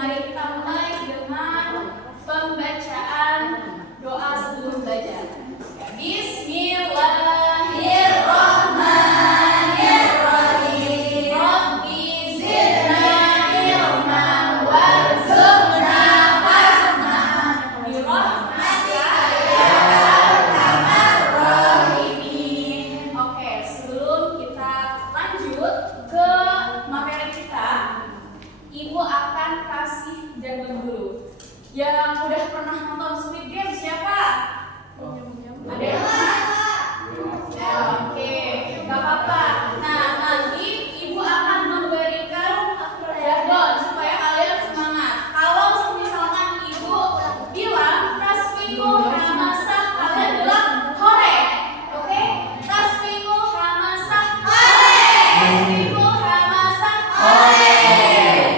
mari kita mulai dengan pembacaan doa sebelum belajar. Bismillahirrahmanirrahim. Rabbi zidna ilman warzuqna fahma bi rahmatika ya arhamar rahimin. Oke, sebelum kita lanjut ke materi kita, Ibu akan kasih jargon dulu. Yang udah pernah nonton Squid Game siapa? Ada yang pernah? Ya, oke, gak apa-apa. Nah, nanti Ibu akan memberikan jargon supaya kalian semangat. Kalau misalkan Ibu bilang tasfiku hamasah, kalian bilang hore. Oke? Tasfiku hamasah hore. Tasfiku hamasah hore.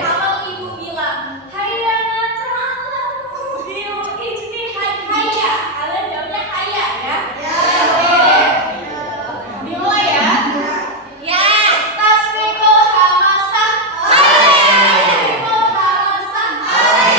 Kalau Ibu bilang hayya nata'allamu bil ijtihad hayya, kalian jawabnya hayya ya. Dimulai ya. Ya, tasfiku hamasah hore. Tasfiku hamasah hore.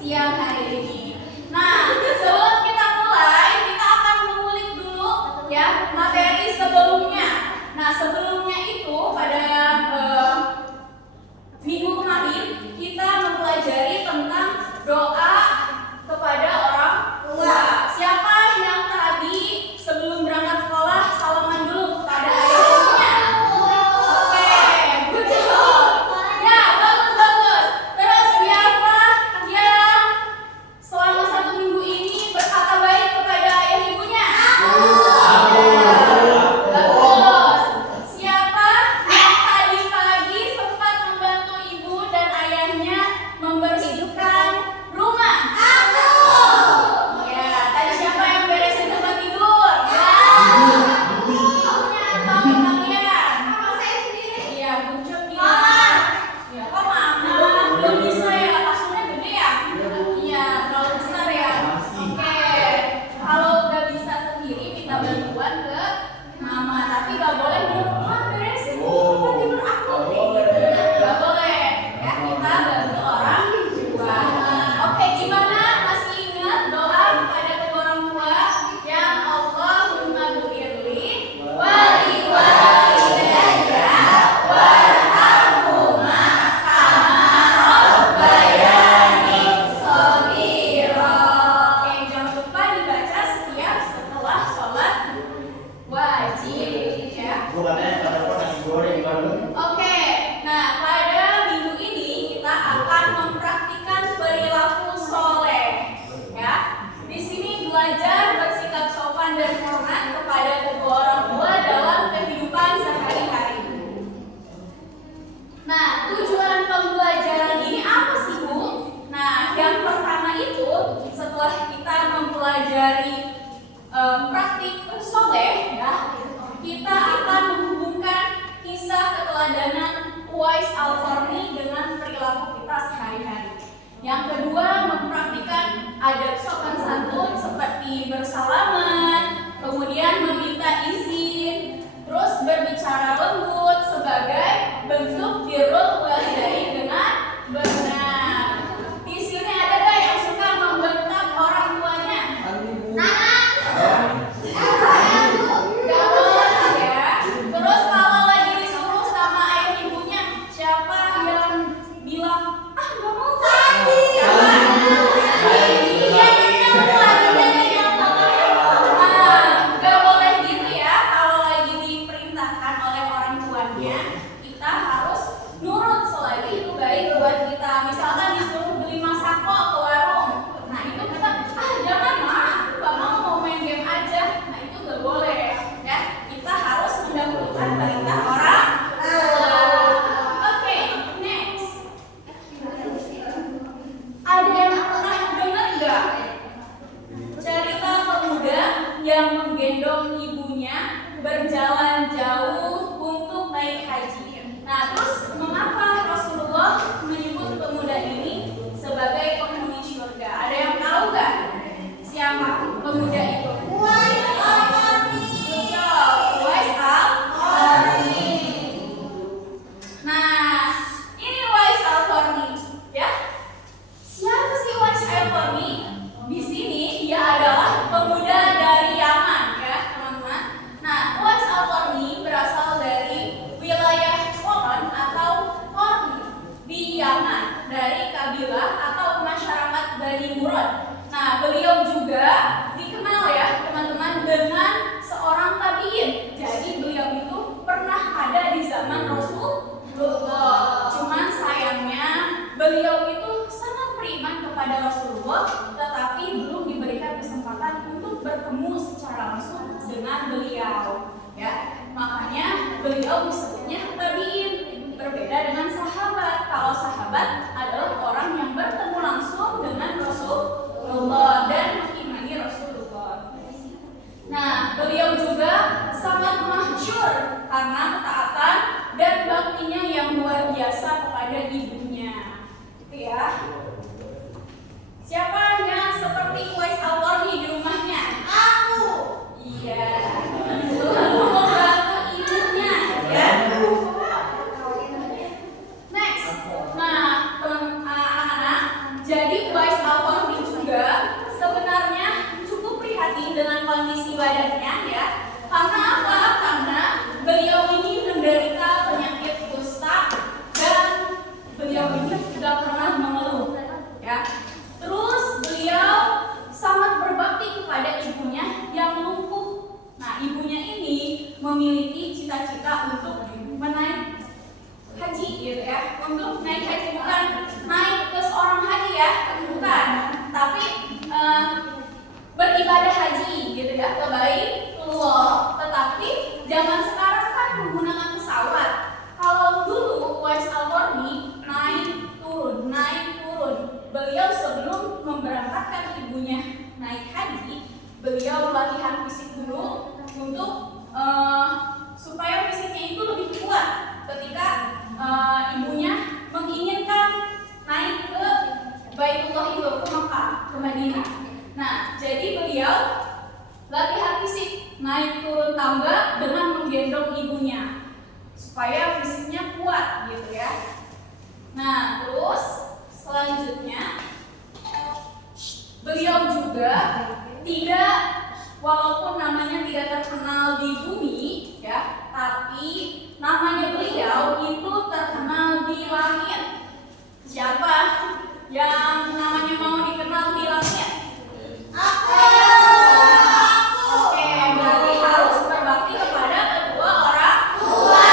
Siang hari ini. Nah, sebelum kita mulai, kita akan mengulik dulu ya materi sebelumnya. Nah, sebelumnya itu pada minggu kemarin kita mempelajari tentang doa kepada orang tua. Siapa yang tadi sebelum berangkat sekolah salaman dulu kepada ayah ibunya? Oke, good job. Ya, bagus. Terus siapa yang selama 1 minggu ini berkata baik kepada ayah ibunya? Bagus. Siapa yang tadi pagi sempat membantu ibu dan ayahnya membersihkan rumah? Ya, tadi siapa yang beresin tempat tidur? Ibunya atau kalian? Iya, good job nih. Ya, kok mama belum bisa ya, kasurnya gede ya? Iya, terlalu besar ya. Oke, kalau udah bisa sendiri minta bantuan ke mama, tapi gak boleh bilang mama beresin tempat tidur aku. Gak boleh ya, kita bantu orang tua. Oke, gimana? Masih ingat doa kepada kedua orang tua yang Allahumma ghfirli wali walidayya warhamhuma kama rabbayani shaghira. Oke, jangan lupa dibaca setiap setelah sholat wajib ya. Oke, nah pada minggu ini kita akan mempraktikkan perilaku soleh, ya. Di sini belajar bersikap sopan dan hormat kepada kedua orang tua dalam kehidupan sehari-hari. Nah, tujuan pembelajaran ini apa sih, Bu? Nah, yang pertama itu setelah kita mempelajari praktik soleh, ya, kita akan menghubungkan kisah keteladanan Uwais Al-Qarni dengan perilaku kita sehari-hari. Yang kedua, mempraktikkan adab sopan santun seperti bersalaman, kemudian meminta izin, terus berbicara lembut sebagai bentuk birrul walidain dengan benar. Di sini ada gak yang suka membentak orang tuanya? Gak boleh ya. Terus kalau lagi disuruh sama ayah ibunya, siapa yang bilang gak mau tadi? Iya, gak boleh gitu ya. Kalau lagi diperintahkan oleh orang tuanya, kita harus nurut kepada Rasulullah, tetapi belum diberikan kesempatan untuk bertemu secara langsung dengan beliau. Ya, makanya beliau disebutnya tabiin, berbeda dengan sahabat. Kalau sahabat adalah orang yang bertemu langsung dengan Rasulullah dan mengimani Rasulullah. Nah, beliau juga sangat masyhur karena ketaatan dan baktinya yang luar biasa kepada ibunya. Ya. Siapa yang seperti Uwais Al-Qarni di rumahnya? Aku. Iya. Selalu membantu ibunya, ya. Next. Nah, anak-anak, jadi Uwais Al-Qarni juga sebenarnya cukup prihatin dengan kondisi badannya, ya. Karena apa? Karena beliau ini menderita penyakit kusta dan beliau ini tidak pernah mengeluh, ya. Terus beliau sangat berbakti kepada ibunya yang lumpuh. Nah, ibunya ini memiliki cita-cita untuk menaik haji, gitu ya. Untuk naik haji, bukan naik ke seorang haji, ya, bukan. Tapi beribadah haji, gitu ya, ke Baitullah. Tetapi zaman sekarang kan menggunakan pesawat. Kalau dulu Uwais Al-Qarni naik turun. Beliau sebelum memberangkatkan ibunya naik haji, beliau latihan fisik dulu untuk supaya fisiknya itu lebih kuat ketika ibunya menginginkan naik ke Baitullah itu, ke Mekah, ke Madinah. Nah, jadi beliau latihan fisik, naik turun tangga dengan menggendong ibunya supaya fisiknya kuat, gitu ya. Nah, terus selanjutnya beliau juga tidak, walaupun namanya tidak terkenal di bumi, ya, tapi namanya beliau itu terkenal di langit. Siapa yang namanya mau dikenal di langit? Aku. Oke, berarti harus berbakti kepada kedua orang tua.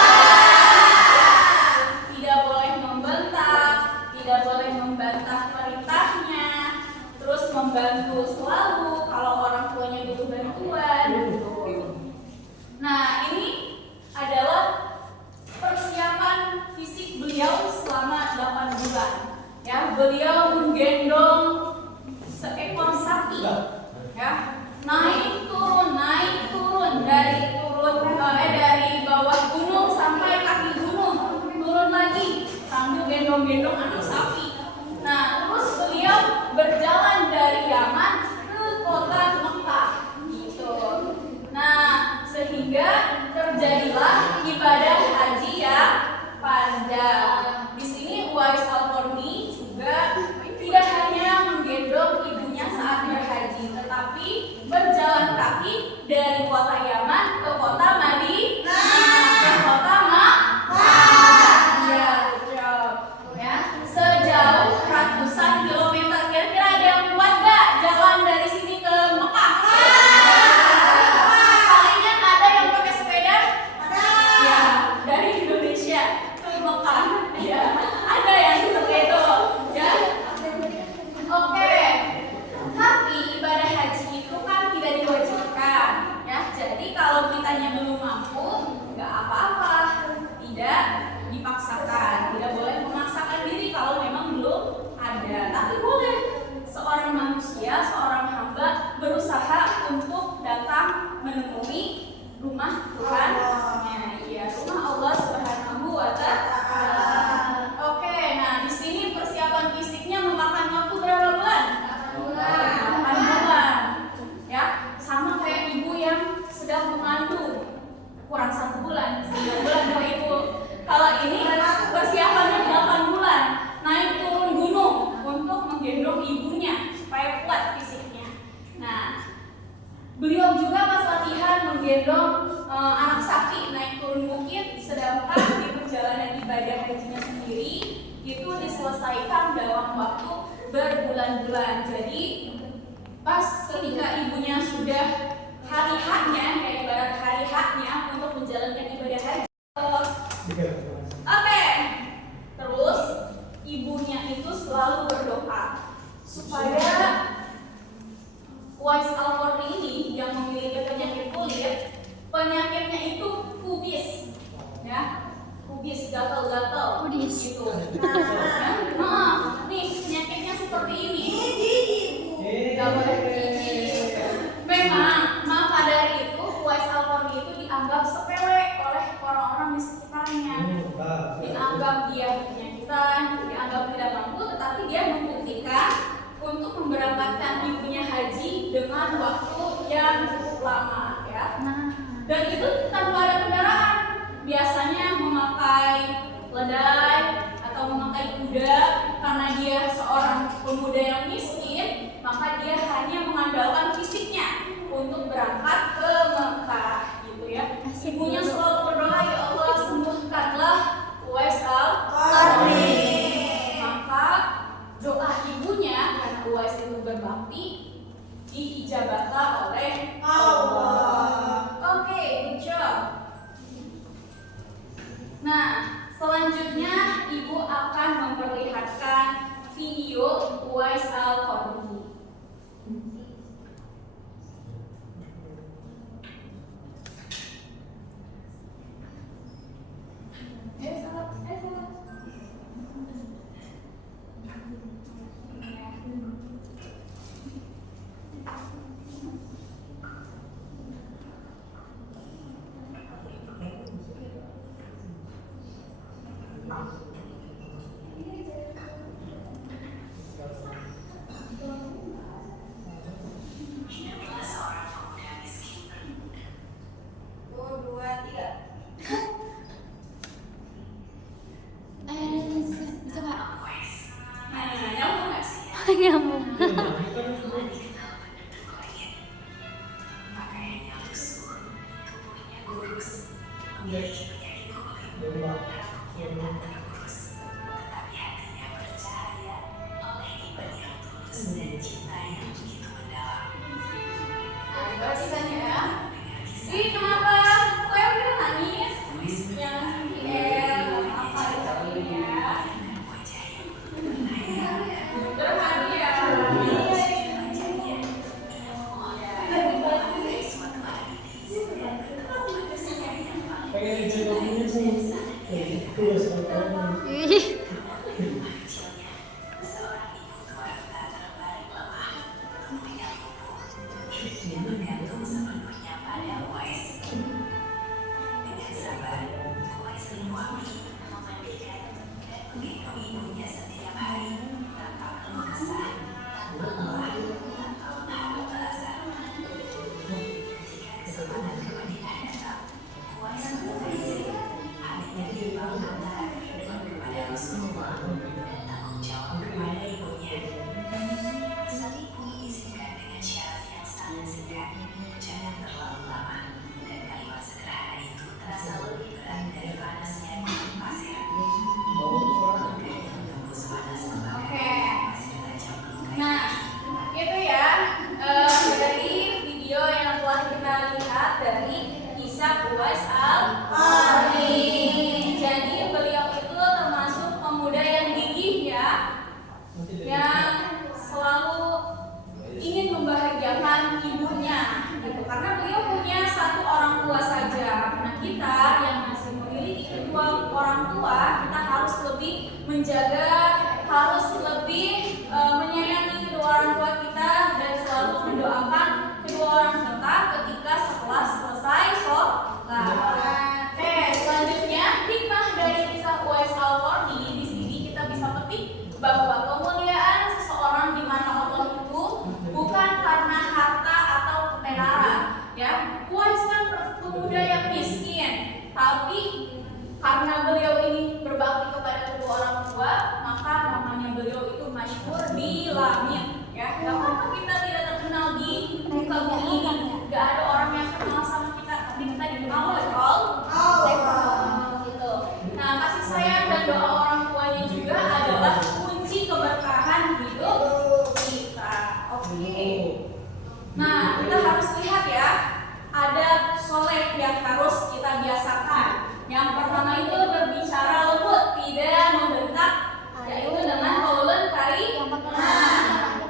Tidak boleh membentak, tidak boleh membantah perintahnya, terus membantu selalu kalau orang tuanya butuh bantuan. Nah, ini adalah persiapan fisik beliau selama 8 bulan. Ya, beliau menggendong seekor sapi, ya, naik turun dari bawah gunung sampai kaki gunung, turun lagi sambil gendong-gendong anak sapi. Nah, terus beliau berjalan dari Yaman ke kota Mekah, gitu. Nah, sehingga terjadilah ibadah haji yang panjang. Di sini Uwais Al-Qarni juga tidak hanya menggendong ibunya saat berhaji, tetapi berjalan kaki dari kota Yaman ke kota Madinah, ke kota Makkah. Ya, ya, sejauh ratusan kilometer. Kira-kira ada yang kuat gak jalan dari sini ke Mekah? Palingan ada yang pakai sepeda? Ya, dari Indonesia ke Mekah. Ya, ada yang seperti itu, ya. Oke, tapi ibadah haji itu kan tidak diwajibkan, ya. Jadi kalau kitanya belum mampu, nggak apa-apa, tidak dipaksakan, tidak boleh memaksakan diri kalau memang belum ada. Tapi boleh seorang manusia, seorang hamba berusaha untuk datang menemui rumah Tuhannya, ya, rumah Allah Subhanahu wa Ta'ala. Oke, nah di sini persiapan fisiknya memakan waktu berapa bulan? 8 bulan. Ya, sama kayak ibu yang sedang mengandung, kurang 1 bulan, 9 bulan kalau ibu. Kalau ini persiapannya 8 bulan, naik turun gunung untuk menggendong ibunya supaya kuat fisiknya. Nah, beliau juga pas latihan menggendong anak sapi naik turun bukit, sedangkan di perjalanan ibadah hajinya sendiri itu diselesaikan dalam waktu berbulan-bulan. Jadi pas ketika ibunya sudah hari haknya, kayak ibarat hari haknya untuk menjalankan ibadah haji. Oke. Terus ibunya itu selalu berdoa supaya Uwais Al-Qarni ini yang memiliki penyakit kulit, penyakitnya itu kubis, ya, kubis, gatal-gatal, gitu. Nih penyakitnya seperti ini. Gak boleh gigi. Memang maka dari itu Uwais Al-Qarni itu dianggap sepele oleh orang-orang di sekitarnya. Dianggap dia penyakitan, dianggap tidak mampu, tetapi dia membuktikan untuk memberangkatkan ibunya haji dengan waktu yang cukup lama, ya. Dan itu tanpa ada kendaraan, biasanya memakai keledai atau memakai kuda. Karena dia seorang pemuda yang miskin, maka dia hanya mengandalkan fisiknya untuk berangkat ke Mekah, gitu ya. Ibunya selalu berdoa, ya Allah sembuhkanlah Uwais Al-Qarni. Maka doa ibunya karena Uwais itu berbakti diijabah oleh Allah. Oke, good job. Nah, selanjutnya ibu akan memperlihatkan video Uwais Al-Qarni. Nyambung. Ini kenapa saya udah nangis? Yang apa itu ya? Berhadiah. Uwais Al-Qarni. Jadi beliau itu termasuk pemuda yang gigih ya, yang selalu ingin membahagiakan ibunya gitu. Karena beliau punya satu orang tua saja. Nah kita yang masih memiliki kedua orang tua, kita harus lebih menjaga, harus lebih menyayangi kedua orang tua kita dan selalu mendoakan kedua orang kita ketika setelah selesai sholat. Selanjutnya hikmah dari kisah Uwais Al-Qarni, di sini kita bisa petik bahwa kemuliaan seseorang di mana Allah itu bukan karena harta atau ketenaran, ya. Uwais kan pemuda yang miskin, tapi karena beliau ini berbakti kepada kedua orang tua, maka namanya beliau itu masyhur di langit, ya. Gak apa kita tidak terkenal di muka bumi ini, gak ada orang yang kenal sama kita, tapi kita dikenal oleh Allah, gitu. Nah, kasih sayang dan doa orang tuanya juga adalah kunci keberkahan hidup kita. Oke. Nah, kita harus lihat ya, ada soleh yang harus kita biasakan. Yang pertama itu berbicara lembut, tidak membentak, yaitu dengan qaulun karim. Nah,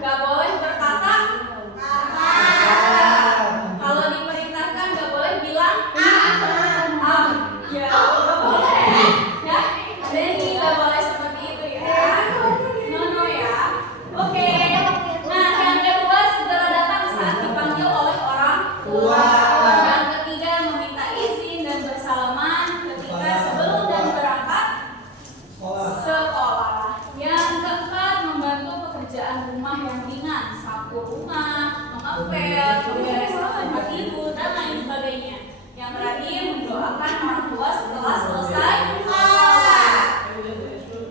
yang terakhir mendoakan orang tua setelah selesai sholat.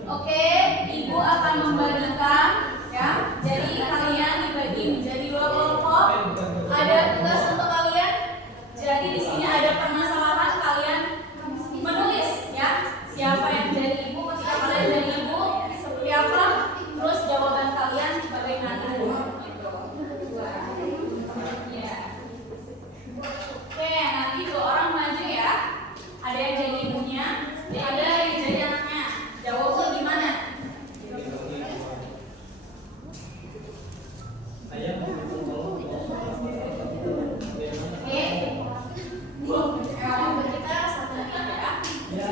Oke, ibu akan membagikan ya. Jadi kalian dibagi menjadi 2 kelompok. Ada tugas untuk kalian. Jadi di sini ada permasalahan, kalian menulis ya. Siapa yang jadi ibu ketika kalian jadi ibu, seperti apa? Terus jawaban kalian bagaimana? Gitu. Ya. Oke, nanti 2 orang maju ya. Ada yang jadi ibunya, ada yang jadi anaknya. Jawabnya gimana? Oke. Kita satu ya.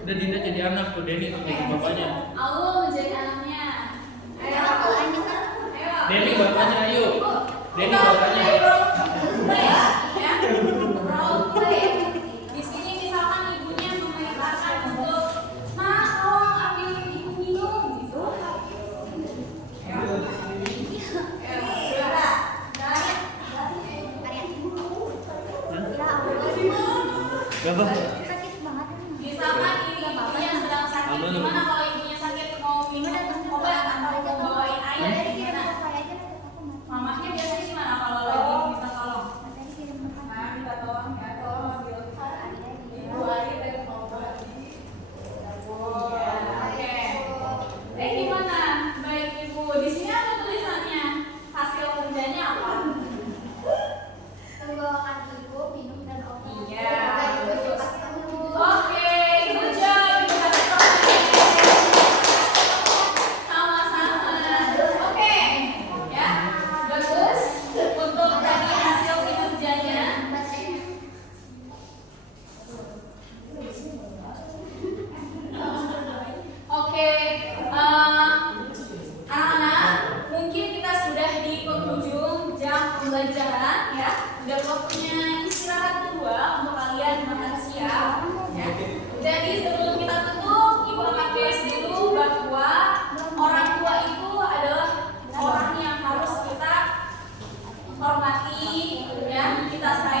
Udah Dinda jadi anak tuh, Denny tuh jadi bapaknya. Aul menjadi anaknya. Ayo. Denny bapaknya, ayo. Denny bapaknya. Ya. Role play. Di sini misalkan ibunya memerintahkan untuk, "Ma, tolong ambil ibu minum." Gitu. Berapa? Misalkan ini ibunya sedang sakit, gimana kalau ibunya sakit mau minum obat atau mau bawain air? Gimana? Mamanya biasanya gimana kalau lagi minta tolong? Nah, minta tolong ya, tolong ambil ibu air dan obat di dapur. Oke. Gimana? Baik ibu, di sini ada tulisannya. Hasil kerjanya apa? Membawakan ibu minum dan obat. Iya. Oke, good job. Sama-sama. Oke, ya, bagus. Untuk tadi hasil kinerjanya. Oke, anak-anak, mungkin kita sudah di penghujung jam pembelajaran ya. Udah waktunya istirahat kedua untuk kalian makan siang ya. Jadi sebelum kita tutup, Ibu AKPS dulu bahwa orang tua itu adalah orang yang harus kita hormati ya, kita sayangi.